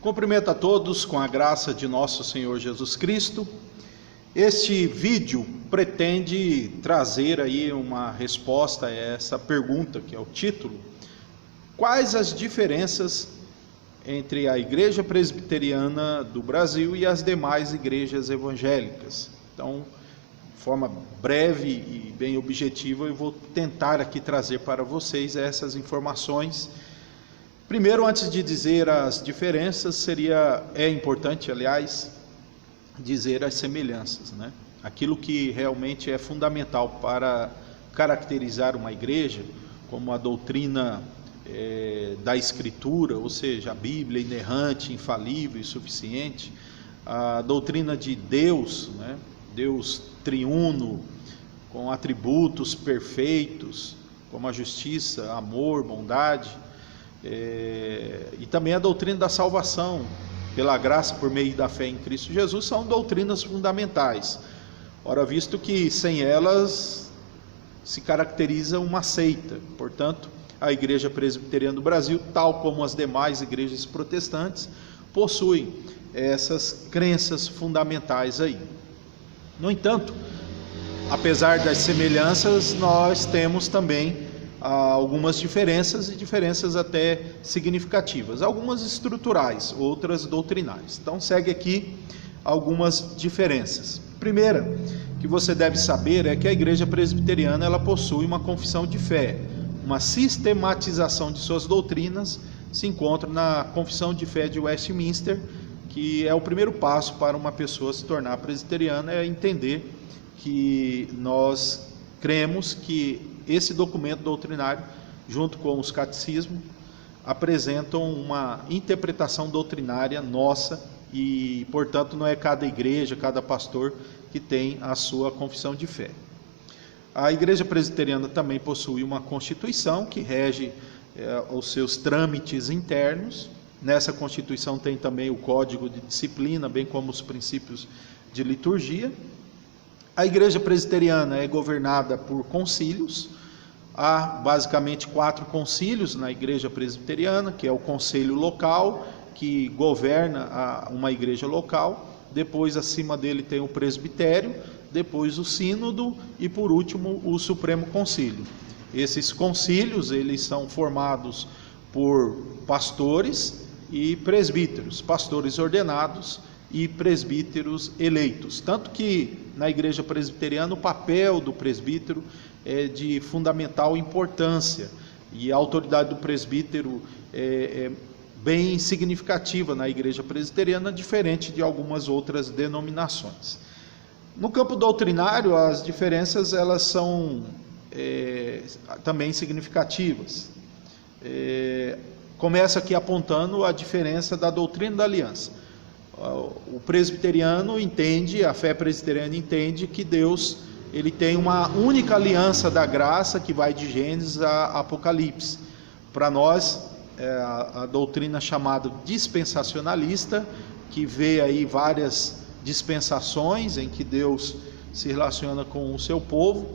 Cumprimento a todos com a graça de nosso Senhor Jesus Cristo. Este vídeo pretende trazer aí uma resposta a essa pergunta, que é o título: quais as diferenças entre a Igreja Presbiteriana do Brasil e as demais igrejas evangélicas? Então, de forma breve e bem objetiva, eu vou tentar aqui trazer para vocês essas informações. Primeiro, antes de dizer as diferenças, é importante, aliás, dizer as semelhanças, né? Aquilo que realmente é fundamental para caracterizar uma igreja, como a doutrina da Escritura, ou seja, a Bíblia inerrante, infalível e suficiente, a doutrina de Deus, né? Deus triuno, com atributos perfeitos, como a justiça, amor, bondade, e também a doutrina da salvação pela graça por meio da fé em Cristo Jesus, são doutrinas fundamentais. Ora, visto que sem elas se caracteriza uma seita, portanto, a Igreja Presbiteriana do Brasil, tal como as demais igrejas protestantes, possui essas crenças fundamentais aí. No entanto, apesar das semelhanças, nós temos também algumas diferenças, e diferenças até significativas, algumas estruturais, outras doutrinárias. Então segue aqui algumas diferenças. Primeira, que você deve saber, é que a Igreja Presbiteriana ela possui uma confissão de fé, uma sistematização de suas doutrinas se encontra na Confissão de Fé de Westminster, que é o primeiro passo para uma pessoa se tornar presbiteriana, é entender que nós cremos que esse documento doutrinário, junto com os catecismos, apresentam uma interpretação doutrinária nossa e, portanto, não é cada igreja, cada pastor que tem a sua confissão de fé. A Igreja Presbiteriana também possui uma Constituição que rege os seus trâmites internos. Nessa Constituição tem também o Código de Disciplina, bem como os princípios de liturgia. A Igreja Presbiteriana é governada por concílios. Há basicamente 4 concílios na Igreja Presbiteriana, que é o Conselho Local, que governa uma igreja local. Depois, acima dele, tem o Presbitério, depois o Sínodo e, por último, o Supremo Concílio. Esses concílios, eles são formados por pastores e presbíteros, pastores ordenados e presbíteros eleitos. Tanto que na Igreja Presbiteriana o papel do presbítero é de fundamental importância, e a autoridade do presbítero é bem significativa na Igreja Presbiteriana, diferente de algumas outras denominações. No campo doutrinário, as diferenças elas são também significativas. Começa aqui apontando a diferença da doutrina da aliança. O presbiteriano entende, a fé presbiteriana entende que Deus ele tem uma única aliança da graça que vai de Gênesis a Apocalipse. Para nós, a doutrina chamada dispensacionalista, que vê aí várias dispensações em que Deus se relaciona com o seu povo,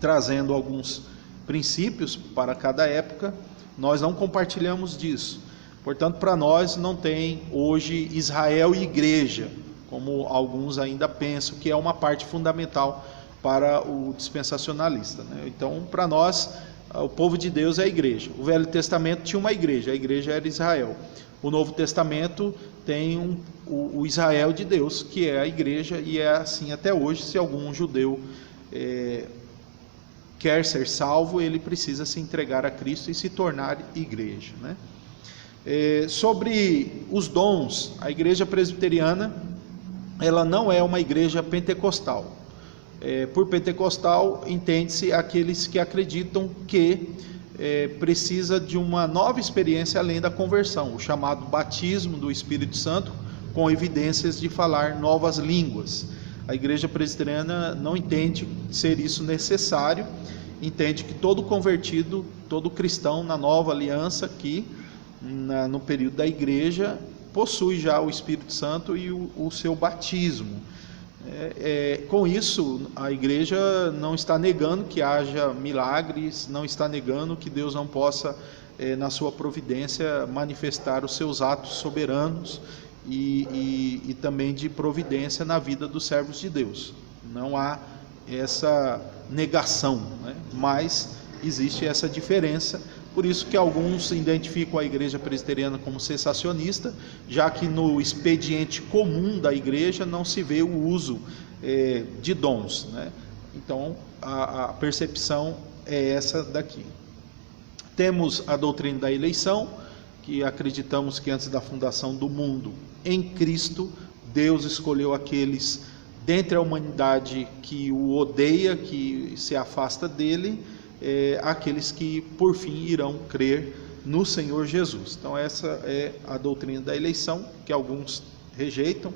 trazendo alguns princípios para cada época. Nós não compartilhamos disso. Portanto, para nós não tem hoje Israel e igreja, como alguns ainda pensam, que é uma parte fundamental para o dispensacionalista, né? Então, para nós, o povo de Deus é a igreja. O Velho Testamento tinha uma igreja, a igreja era Israel. O Novo Testamento tem o Israel de Deus, que é a igreja, e é assim até hoje. Se algum judeu quer ser salvo, ele precisa se entregar a Cristo e se tornar igreja, né? Sobre os dons, a Igreja Presbiteriana ela não é uma igreja pentecostal. Por pentecostal entende-se aqueles que acreditam que precisa de uma nova experiência além da conversão, o chamado batismo do Espírito Santo, com evidências de falar novas línguas. A Igreja Presbiteriana não entende ser isso necessário, entende que todo convertido, todo cristão na nova aliança aqui, no período da igreja, possui já o Espírito Santo e o seu batismo. Com isso, a igreja não está negando que haja milagres, não está negando que Deus não possa na sua providência, manifestar os seus atos soberanos e também de providência na vida dos servos de Deus. Não há essa negação, né? Mas existe essa diferença. Por isso que alguns identificam a igreja presbiteriana como cessacionista, já que no expediente comum da igreja não se vê o uso de dons, né? Então a percepção é essa daqui. Temos a doutrina da eleição, que acreditamos que antes da fundação do mundo, em Cristo, Deus escolheu aqueles dentre a humanidade que o odeia, que se afasta dele, aqueles que por fim irão crer no Senhor Jesus. Então essa é a doutrina da eleição, que alguns rejeitam,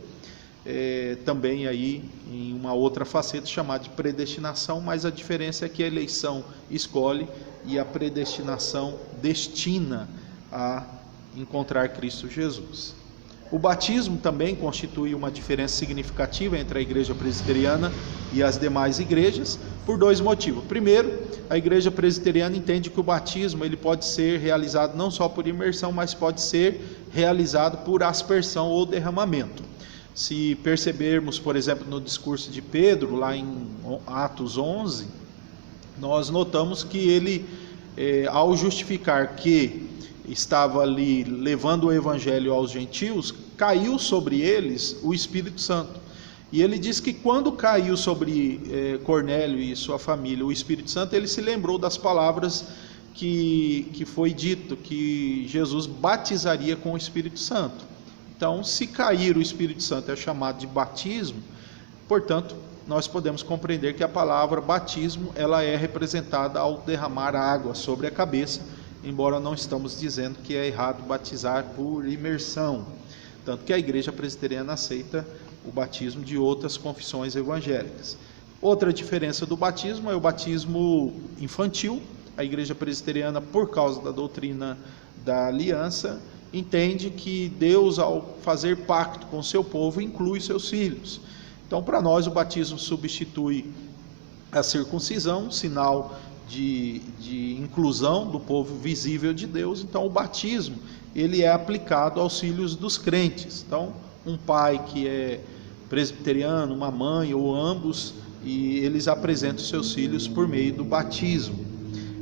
também aí em uma outra faceta chamada de predestinação, mas a diferença é que a eleição escolhe e a predestinação destina a encontrar Cristo Jesus. O batismo também constitui uma diferença significativa entre a igreja presbiteriana e as demais igrejas, por dois motivos. Primeiro, a igreja presbiteriana entende que o batismo ele pode ser realizado não só por imersão, mas pode ser realizado por aspersão ou derramamento. Se percebermos, por exemplo, no discurso de Pedro, lá em Atos 11, nós notamos que ele, ao justificar que estava ali levando o evangelho aos gentios, caiu sobre eles o Espírito Santo. E ele diz que quando caiu sobre Cornélio e sua família o Espírito Santo, ele se lembrou das palavras que foi dito, que Jesus batizaria com o Espírito Santo. Então, se cair o Espírito Santo é chamado de batismo, portanto, nós podemos compreender que a palavra batismo, ela é representada ao derramar água sobre a cabeça, embora não estamos dizendo que é errado batizar por imersão, tanto que a igreja presbiteriana aceita o batismo de outras confissões evangélicas. Outra diferença do batismo é o batismo infantil. A igreja presbiteriana, por causa da doutrina da aliança, entende que Deus, ao fazer pacto com o seu povo, inclui seus filhos. Então, para nós, o batismo substitui a circuncisão, sinal de inclusão do povo visível de Deus. Então, o batismo ele é aplicado aos filhos dos crentes. Então, um pai que é presbiteriano, uma mãe ou ambos, e eles apresentam seus filhos por meio do batismo.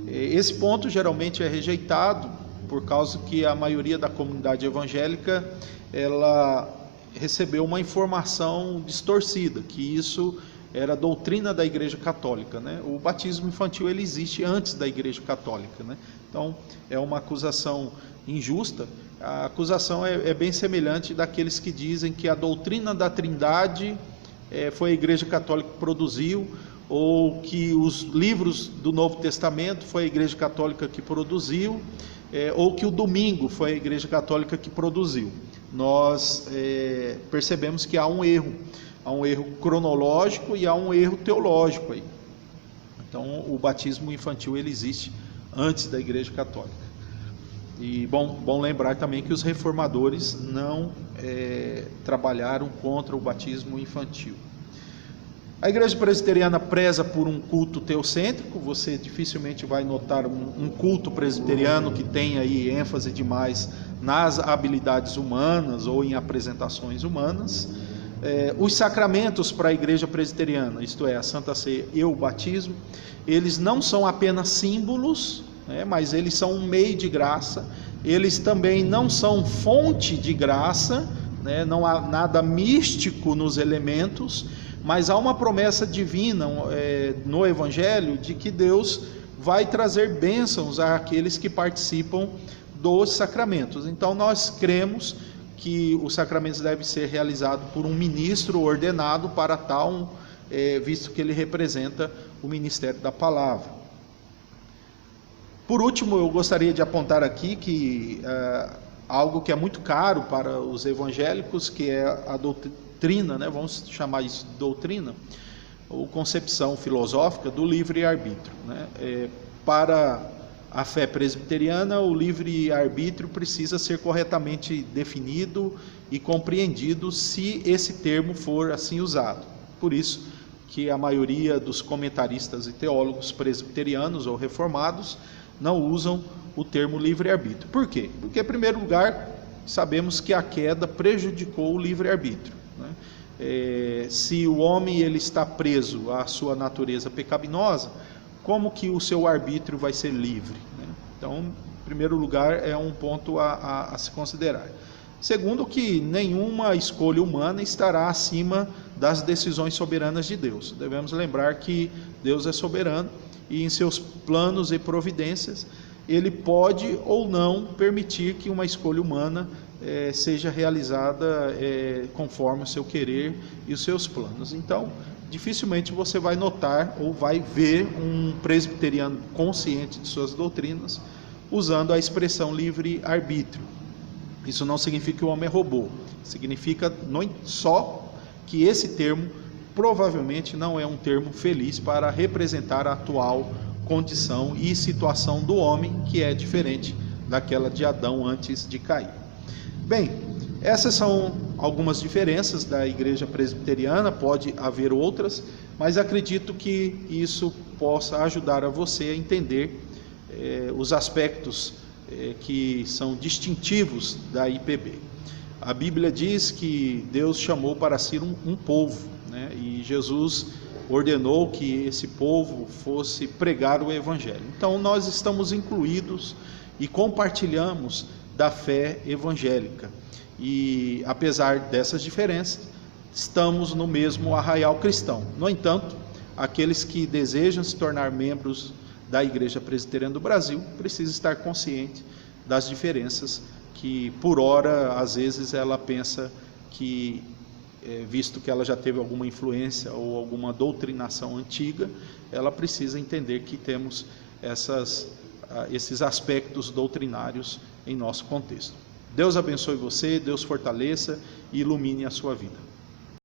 Esse ponto geralmente é rejeitado por causa que a maioria da comunidade evangélica ela recebeu uma informação distorcida, que isso era a doutrina da Igreja Católica, né? O batismo infantil ele existe antes da Igreja Católica, né? Então é uma acusação injusta. A acusação é bem semelhante daqueles que dizem que a doutrina da Trindade foi a Igreja Católica que produziu, ou que os livros do Novo Testamento foi a Igreja Católica que produziu, ou que o domingo foi a Igreja Católica que produziu. Nós percebemos que há um erro cronológico e há um erro teológico aí. Então o batismo infantil ele existe antes da Igreja Católica. E bom lembrar também que os reformadores não trabalharam contra o batismo infantil. A igreja presbiteriana preza por um culto teocêntrico. Você dificilmente vai notar um culto presbiteriano que tem aí ênfase demais nas habilidades humanas ou em apresentações humanas. Os sacramentos para a igreja presbiteriana, isto é, a Santa Ceia e o batismo, eles não são apenas símbolos, mas eles são um meio de graça. Eles também não são fonte de graça, não há nada místico nos elementos, mas há uma promessa divina no Evangelho de que Deus vai trazer bênçãos àqueles que participam dos sacramentos. Então nós cremos que os sacramentos devem ser realizados por um ministro ordenado para tal, visto que ele representa o ministério da palavra. Por último, eu gostaria de apontar aqui que algo que é muito caro para os evangélicos, que é a doutrina, vamos chamar isso de doutrina, ou concepção filosófica do livre-arbítrio. Para a fé presbiteriana, o livre-arbítrio precisa ser corretamente definido e compreendido se esse termo for assim usado. Por isso que a maioria dos comentaristas e teólogos presbiterianos ou reformados não usam o termo livre-arbítrio. Por quê? Porque, em primeiro lugar, sabemos que a queda prejudicou o livre-arbítrio, né? Se o homem ele está preso à sua natureza pecaminosa, como que o seu arbítrio vai ser livre, né? Então, em primeiro lugar, é um ponto a se considerar. Segundo, que nenhuma escolha humana estará acima das decisões soberanas de Deus. Devemos lembrar que Deus é soberano e em seus planos e providências, Ele pode ou não permitir que uma escolha humana seja realizada conforme o seu querer e os seus planos. Então, dificilmente você vai notar ou vai ver um presbiteriano consciente de suas doutrinas usando a expressão livre-arbítrio. Isso não significa que o homem é robô, significa só que esse termo provavelmente não é um termo feliz para representar a atual condição e situação do homem, que é diferente daquela de Adão antes de cair. Bem, essas são algumas diferenças da igreja presbiteriana, pode haver outras, mas acredito que isso possa ajudar a você a entender os aspectos que são distintivos da IPB. A Bíblia diz que Deus chamou para si um povo, né? E Jesus ordenou que esse povo fosse pregar o Evangelho. Então nós estamos incluídos e compartilhamos da fé evangélica. E apesar dessas diferenças, estamos no mesmo arraial cristão. No entanto, aqueles que desejam se tornar membros da Igreja Presbiteriana do Brasil precisam estar conscientes das diferenças que, por ora, às vezes ela pensa que, visto que ela já teve alguma influência ou alguma doutrinação antiga, ela precisa entender que temos esses aspectos doutrinários em nosso contexto. Deus abençoe você, Deus fortaleça e ilumine a sua vida.